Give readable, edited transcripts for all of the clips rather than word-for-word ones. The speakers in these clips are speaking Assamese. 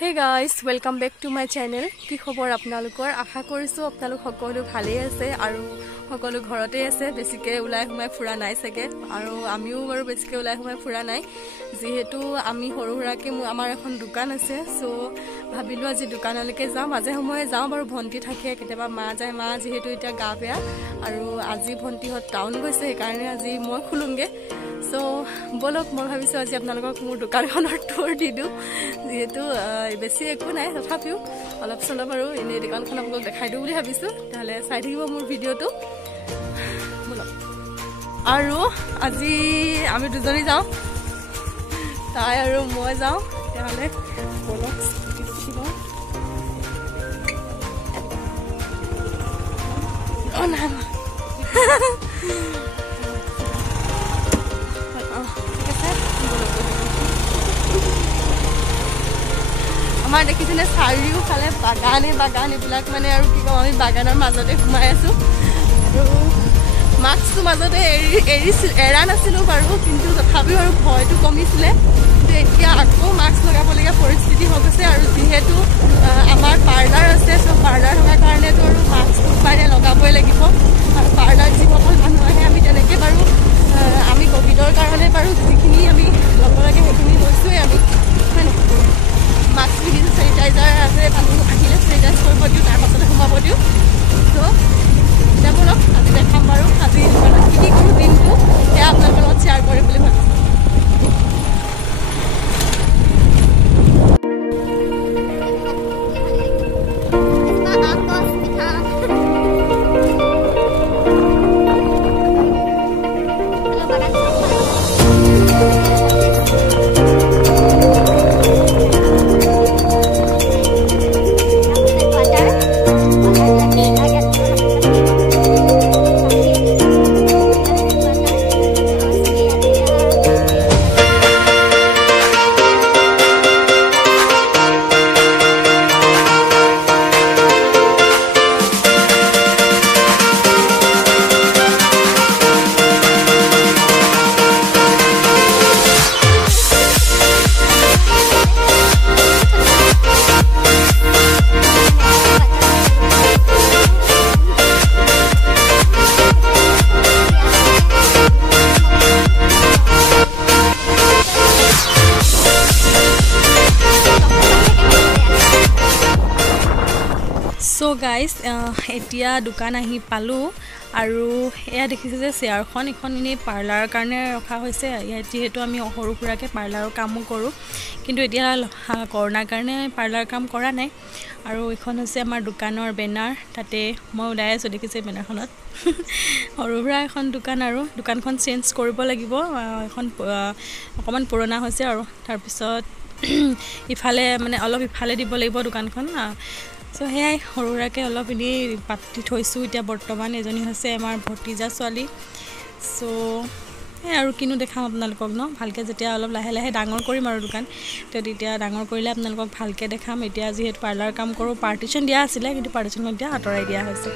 Hey guys, welcome back to my channel. কি খবৰ আপোনালোকৰ আশা কৰিছো আপোনালোক সকলো ভালে আছে আৰু সকলো ঘৰতে আছে বেছিকে উলাই হুমাই ফুৰা নাই সকে আৰু আমিও বাৰু বেছিকে উলাই হুমাই ফুৰা নাই যেহেতু আমি হৰুহৰাকে আমাৰ এখন দোকান আছে সো ভাবিলো আজি দোকানলৈকে যাম মাজে সময়ে যাও বাৰু ভন্টি থাকে কেতিয়াবা মা যায় মা যেহেতু এটা গা বেয়া আৰু আজি ভন্টি হত টাউন গৈছে কাৰণে আজি মই খুলুংগে So, bolok মই ভাবিছো আজি আপোনালোকক মোৰ দোকানখনৰ টুৰ দিদু যেহেতু বেছি একো নাই তথাপিও অলপ চলপ আৰু এনে দোকানখন আপোনালোকক দেখাই দিও বুলি ভাবিছো তাহলে চাই থাকিব মোৰ ভিডিওটো bolok আৰু আজি আমি দুজনী যাও তাই আৰু মই যাও তাহলে bolok দেখিব অনা আমাৰ দেখিছেনে চাৰিও ফালে বাগান এবিলাক মানে আৰু কি কম আমি বাগানৰ মাজতে ঘুমাই আছো আৰু মাস্কটো মাজতে এৰা নাছিলো বাৰু কিন্তু তথাপিও আৰু ভয়টো কমিছিলে এতিয়া আকৌ মাস্ক লগাবলগীয়া পৰিস্থিতি হৈ গৈছে আৰু যেহেতু আমাৰ পাৰ্লাৰ আছে সব পাৰ্লাৰ থকাৰ কাৰণেতো আৰু মাস্ক উপায় লগাবই লাগিব আৰু পাৰ্লাৰ যিসকল মানুহ আহে আমি তেনেকৈ বাৰু আমি কোভিডৰ কাৰণে বাৰু যিখিনি আমি ল'ব লাগে সেইখিনি লৈছোৱেই আমি হয় মাস্ক পিন্ধিছো চেনিটাইজাৰ আছে মানুহ আহিলে চেনিটাইজ কৰিব দিওঁ তাৰ পাছতে সোমাব দিওঁ তো এতিয়া বলক আজি দেখাম বাৰু আজি কি কি কৰোঁ দিনটো সেয়া আপোনালোকৰ লগত শ্বেয়াৰ কৰিম বুলি ভাবিছোঁ So guys, এতিয়া দোকান আহি পালো আৰু এয়া দেখিছে যে চেয়াৰখন এখন ইনে পাৰ্লাৰৰ কাৰণে ৰখা হৈছে যেহেতু আমি সৰুখুৰাকে পাৰ্লাৰৰ কামো কৰো কিন্তু এতিয়া কৰোনাৰ কাৰণে পাৰ্লাৰ কাম কৰা নাই আৰু এখন হৈছে আমাৰ দোকানৰ বেনাৰ তাতে মই ওলাই আছো দেখিছে বেনাৰখনত সৰুখুৰা এখন দোকান আৰু দোকানখন চেঞ্জ কৰিব লাগিব এখন অকমান পুৰণা হৈছে আৰু তাৰ পিছত ইফালে মানে অলপ ইফালে দিব লাগিব দোকানখন So হেয়াই হৰুৰাকে অলপ ইনি পাতি থৈছো এতিয়া বৰ্তমান এজনী হৈছে আমাৰ ভতিজা ছোৱালী সো আৰু কিনো দেখাম আপোনালোকক ন ভালকে যেতিয়া অলপ লাহে লাহে ডাঙৰ কৰিম আৰু দোকান তেতিয়া ডাঙৰ কৰিলে আপোনালোকক ভালকে দেখাম এতিয়া যেহেতু পাৰ্লাৰ কাম কৰো পাৰ্টিশন দিয়া আছিল কিন্তু পাৰ্টিশন এতিয়া আতৰাই দিয়া হৈছে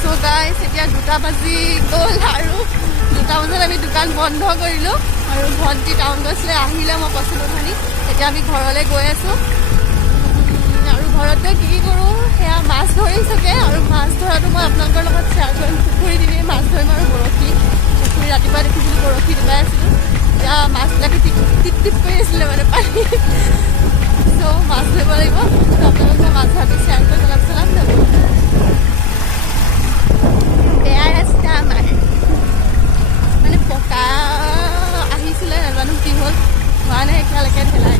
সো গাইস এতিয়া 2টা বাজি গ'ল আৰু 2টা বজাত আমি দোকান বন্ধ কৰিলো আৰু ভন্টি টাউন গৈছিলে আহিলে মই কৈছিলো ধনি এতিয়া আমি ঘৰলৈ গৈ আছো ঘৰতে কি কৰো হেয়া মাছ ধৰি সকে আৰু মাছ ধৰাটো মই আপোনালোকৰ লগত শ্বেয়াৰ কৰিম পুখুৰী দিনে মাছ ধৰিম আৰু বৰশী পুখুৰী ৰাতিপুৱা দেখিছিলো বৰশী দিবাই আছিলো এতিয়া মাছবিলাকে টিপ কৰি আছিলে মানে পানী সো মাছ ধৰিব লাগিব আপোনালোকৰ মাছ ধৰাটো শ্বেয়াৰ কৰি চলাম যাব বেয়া ৰাস্তা আমাৰ মানে পকা আহিছিলে নাজানো কি হ'ল হোৱা নাই এতিয়ালৈকে ঠেলাই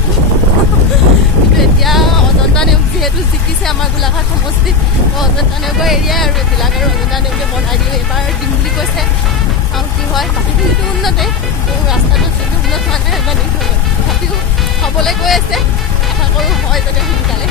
কিন্তু এতিয়া অজন্তা নেওগ যেহেতু জিকিছে আমাৰ গোলাঘাট সমষ্টিত অজন্তা নেওগৰ এৰিয়াই আৰু এইবিলাক আৰু অজন্তা নেওগে বনাই দিওঁ এইবাৰ দিম বুলি কৈছে আৰু কি হয় বাকীখিনিতো উন্নতেই ৰাস্তাটো যিটো উন্নত হোৱা নাই এবাৰ দিম তথাপিও হ'বলৈ গৈ আছে আশা কৰোঁ হয় যাতে সোনকালে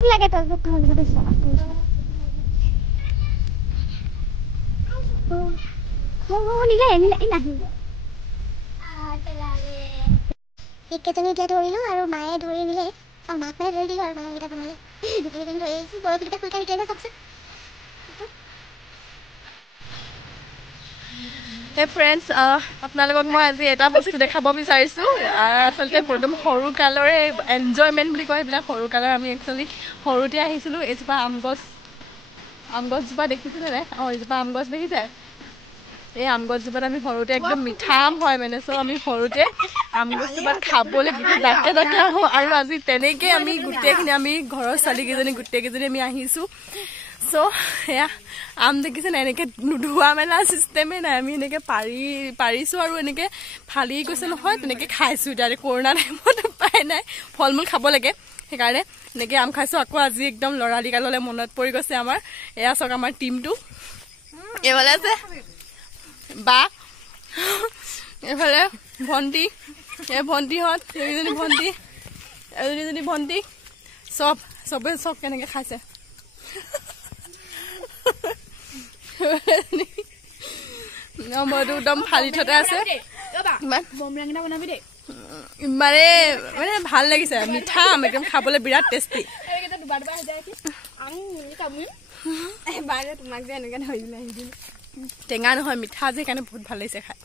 লাগে তো কেইজনী এতিয়া ধৰিলো আৰু মায়ে ধৰি দিলে মাক মানে ধৰি দিলো আৰু মায়ে কেইটা বনালে দুদিন ধৰি বৰফকেইটা ফুলকা এতিয়া চাওকচোন হে ফ্ৰেণ্ডছ আপোনালোকক মই আজি এটা বস্তু দেখাব বিচাৰিছোঁ আচলতে একদম সৰু কালৰে এনজয়মেণ্ট বুলি কয় এইবিলাক সৰু কালৰ আমি একচুৱেলি সৰুতে আহিছিলোঁ এজোপা আম গছজোপা দেখিছিলে নাই এইজোপা আম গছ দেখিছে এই আম গছজোপাত আমি সৰুতে একদম মিঠা আম হয় মানে চ' আমি সৰুতে আম গছজোপাত খাবলৈ ডাকে ডাকে আহোঁ আৰু আজি তেনেকৈ আমি গোটেইখিনি আমি ঘৰৰ ছোৱালীকেইজনী গোটেইকেইজনী আমি আহিছোঁ চ' সেয়া আম দেখিছে নাই এনেকৈ ধোৱা মেলা চিষ্টেমেই নাই আমি এনেকৈ পাৰিছোঁ আৰু এনেকৈ ফালি গৈছে নহয় তেনেকৈ খাইছোঁ এতিয়া কৰোণা টাইমত উপায় নাই ফল মূল খাব লাগে সেইকাৰণে এনেকৈ আম খাইছোঁ আকৌ আজি একদম ল'ৰালি কাললৈ মনত পৰি গৈছে আমাৰ এয়া চাওক আমাৰ টীমটো এইফালে আছে বা এইফালে ভণ্টি এই ভণ্টিহঁত এইজনী ভণ্টি এজনীজনী ভণ্টি চবে চব কেনেকৈ খাইছে মইতো একদম ফালি থতে আছে ইমানে মানে ভাল লাগিছে মিঠা আম একদম খাবলৈ বিৰাট টেষ্টি টেঙা নহয় মিঠা যে সেইকাৰণে বহুত ভাল লাগিছে খাই